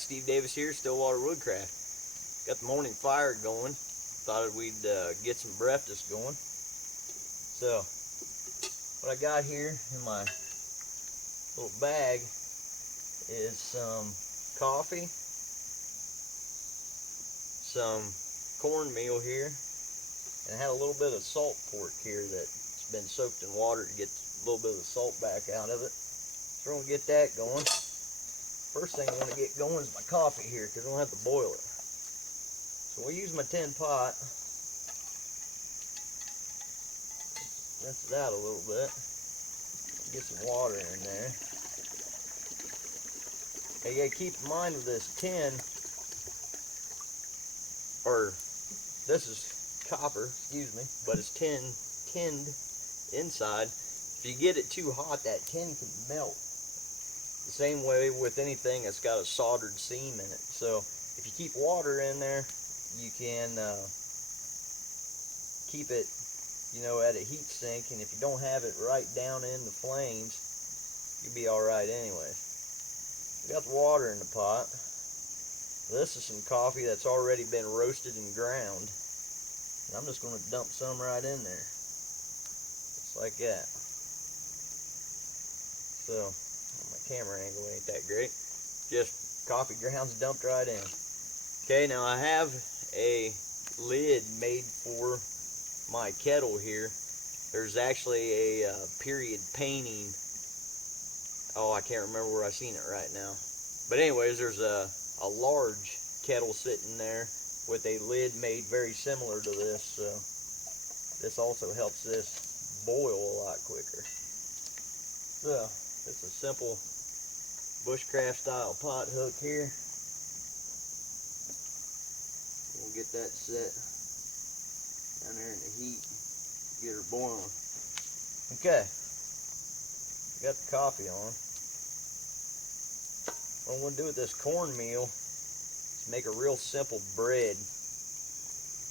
guys, Steve Davis here, Stillwater Woodcraft. Got the morning fire going. Thought we'd get some breakfast going. So, what I got here in my little bag is some coffee, some cornmeal here, and I had a little bit of salt pork here that's been soaked in water to get a little bit of the salt back out of it. So we're going to get that going. First thing I want to get going is my coffee here because I don't have to boil it. So we'll use my tin pot. Rinse it out a little bit. Get some water in there. Now you got to keep in mind with this tin, or this is copper, excuse me, but it's tinned inside. If you get it too hot, that tin can melt. The same way with anything that's got a soldered seam in it. So if you keep water in there, you can keep it, at a heat sink, and if you don't have it right down in the flames, you'll be alright anyway. We got the water in the pot. This is some coffee that's already been roasted and ground, and I'm just going to dump some right in there, just like that. So my camera angle ain't that great. Just coffee grounds dumped right in. Okay, now I have a lid made for my kettle here. There's actually a period painting. Oh, I can't remember where I seen it right now. But anyways, there's a large kettle sitting there with a lid made very similar to this. So this also helps this boil a lot quicker. So it's a simple bushcraft style pot hook here. We'll get that set down there in the heat, get her boiling. Okay, got the coffee on. What I'm going to do with this cornmeal is make a real simple bread.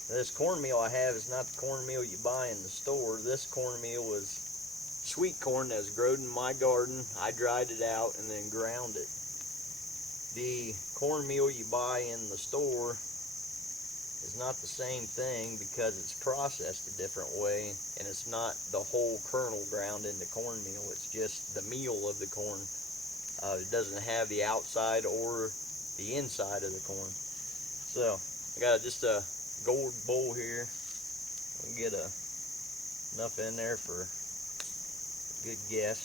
Now, this cornmeal I have is not the cornmeal you buy in the store. This cornmeal was sweet corn that was grown in my garden. I dried it out and then ground it. The cornmeal you buy in the store is not the same thing because it's processed a different way, and it's not the whole kernel ground into cornmeal. It's just the meal of the corn. It doesn't have the outside or the inside of the corn. So I got just a gold bowl here. I'll get enough in there for a good guess.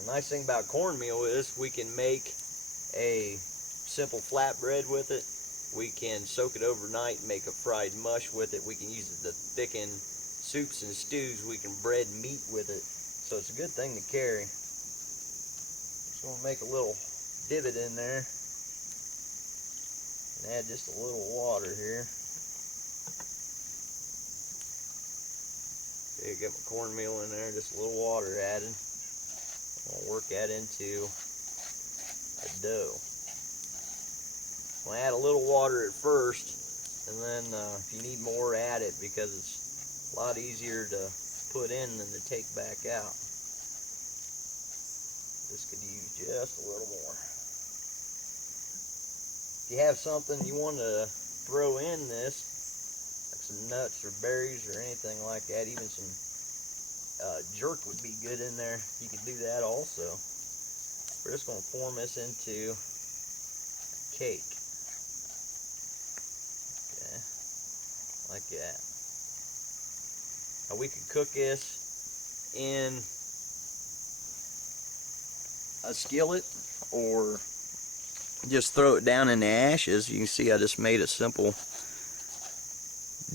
The nice thing about cornmeal is we can make a simple flatbread with it. We can soak it overnight and make a fried mush with it. We can use it to thicken soups and stews. We can bread meat with it. So it's a good thing to carry. Just going to make a little divot in there and add just a little water here. Okay, get my cornmeal in there, just a little water added. I'll work that into a dough. I'll add a little water at first, and then if you need more, add it, because it's a lot easier to put in than to take back out. This could use just a little more. If you have something you want to throw in this, like some nuts or berries or anything like that, even some jerk would be good in there. You could do that also. We're just going to form this into a cake. Okay, like that. Now we could cook this in a skillet or just throw it down in the ashes. You can see I just made a simple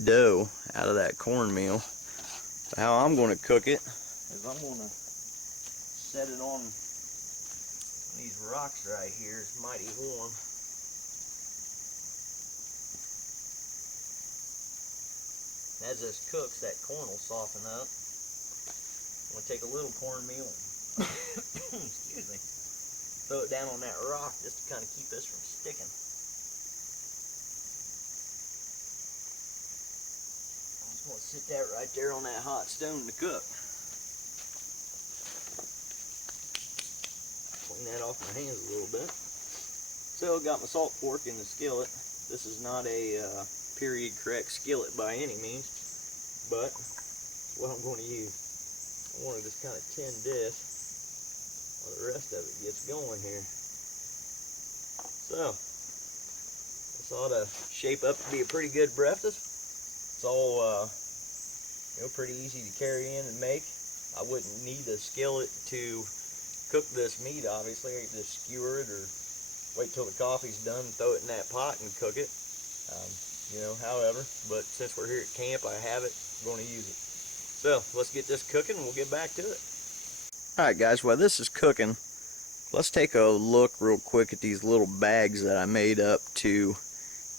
dough out of that cornmeal. So how I'm going to cook it is I'm going to set it on these rocks right here. It's mighty warm. As this cooks, that corn will soften up. I'm going to take a little cornmeal and excuse me, throw it down on that rock just to kind of keep this from sticking. I'm just going to sit that right there on that hot stone to cook. clean that off my hands a little bit. So got my salt pork in the skillet. This is not a period correct skillet by any means, but it's what I'm going to use. I want to just kind of tin this while the rest of it gets going here. So this ought to shape up to be a pretty good breakfast. It's all pretty easy to carry in and make. I wouldn't need a skillet to cook this meat, obviously. I can just skewer it or wait till the coffee's done and throw it in that pot and cook it. However, but since we're here at camp, I have it. I'm going to use it. So let's get this cooking and we'll get back to it. Alright guys, while this is cooking, let's take a look real quick at these little bags that I made up to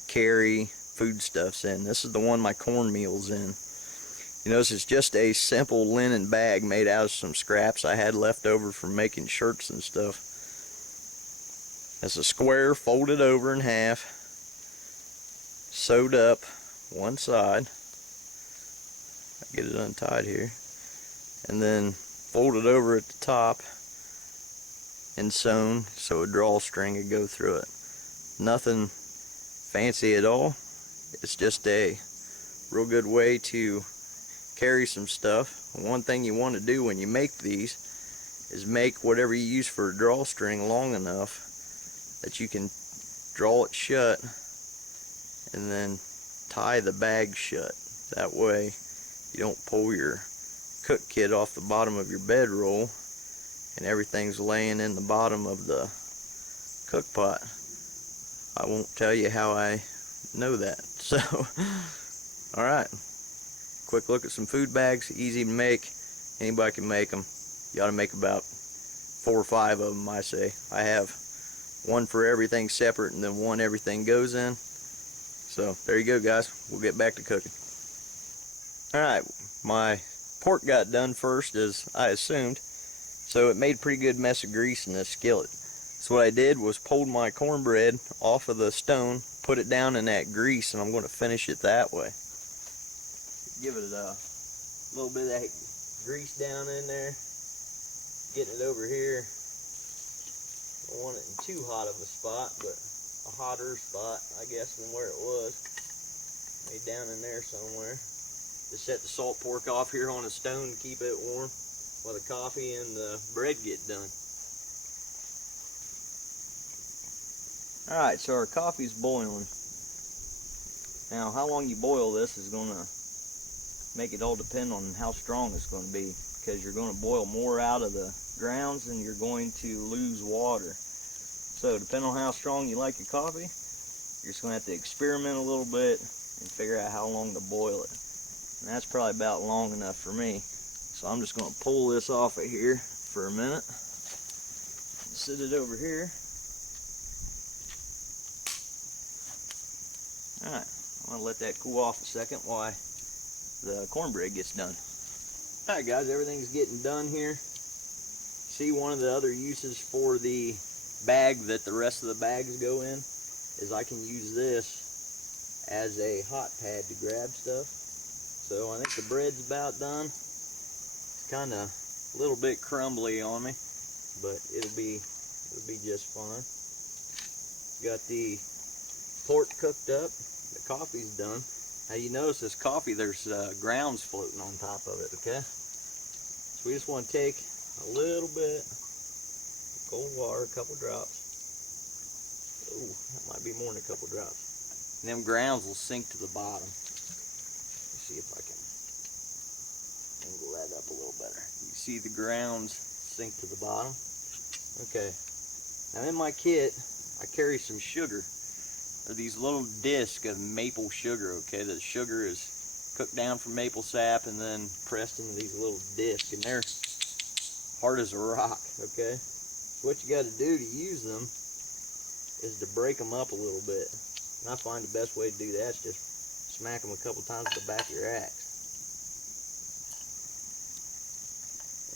carry foodstuffs in. This is the one my cornmeal's in. You notice it's just a simple linen bag made out of some scraps I had left over from making shirts and stuff. It's a square folded over in half, sewed up one side. I get it untied here, and then folded over at the top and sewn so a drawstring could go through it. Nothing fancy at all. It's just a real good way to carry some stuff. One thing you want to do when you make these is make whatever you use for a drawstring long enough that you can draw it shut and then tie the bag shut. That way you don't pull your cook kit off the bottom of your bedroll and everything's laying in the bottom of the cook pot. I won't tell you how I know that. So alright, quick look at some food bags, easy to make, anybody can make them. You ought to make about 4 or 5 of them, I say. I have one for everything separate and then one everything goes in. So there you go guys, we'll get back to cooking. Alright, my pork got done first as I assumed, so it made a pretty good mess of grease in this skillet. So what I did was pulled my cornbread off of the stone, put it down in that grease, and I'm going to finish it that way. Give it a little bit of that grease down in there, getting it over here. I don't want it in too hot of a spot, but a hotter spot, I guess, than where it was. Maybe down in there somewhere. Just set the salt pork off here on a stone to keep it warm while the coffee and the bread get done. Alright, so our coffee's boiling. Now, how long you boil this is going to make it all depend on how strong it's going to be, because you're going to boil more out of the grounds and you're going to lose water. So depending on how strong you like your coffee, you're just going to have to experiment a little bit and figure out how long to boil it. And that's probably about long enough for me. So I'm just going to pull this off of here for a minute. Sit it over here. Alright, I'm going to let that cool off a second while the cornbread gets done. Alright guys, everything's getting done here. See, one of the other uses for the bag that the rest of the bags go in is I can use this as a hot pad to grab stuff. So I think the bread's about done. It's kind of a little bit crumbly on me, but it'll be just fine. Got the pork cooked up. The coffee's done. Now you notice this coffee, there's grounds floating on top of it, okay? So we just want to take a little bit of cold water, a couple drops. Oh, that might be more than a couple drops. And them grounds will sink to the bottom. Let's see if I can angle that up a little better. You see the grounds sink to the bottom? Okay. Now in my kit, I carry some sugar. These little discs of maple sugar, okay? The sugar is cooked down from maple sap and then pressed into these little discs, and they're hard as a rock, okay? So what you got to do to use them is to break them up a little bit. And I find the best way to do that is just smack them a couple times with the back of your axe.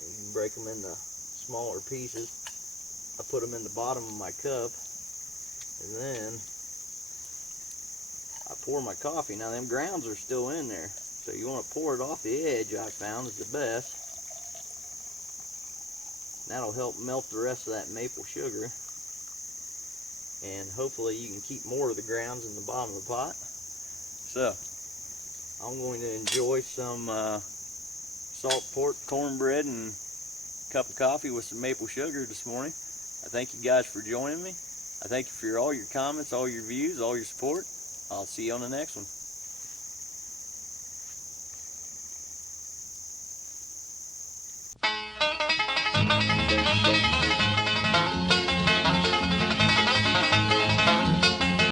And you can break them into smaller pieces. I put them in the bottom of my cup, and then I pour my coffee. Now them grounds are still in there, so you want to pour it off the edge. I found is the best. That'll help melt the rest of that maple sugar. And hopefully you can keep more of the grounds in the bottom of the pot. So, I'm going to enjoy some salt pork cornbread and a cup of coffee with some maple sugar this morning. I thank you guys for joining me. I thank you for all your comments, all your views, all your support. I'll see you on the next one.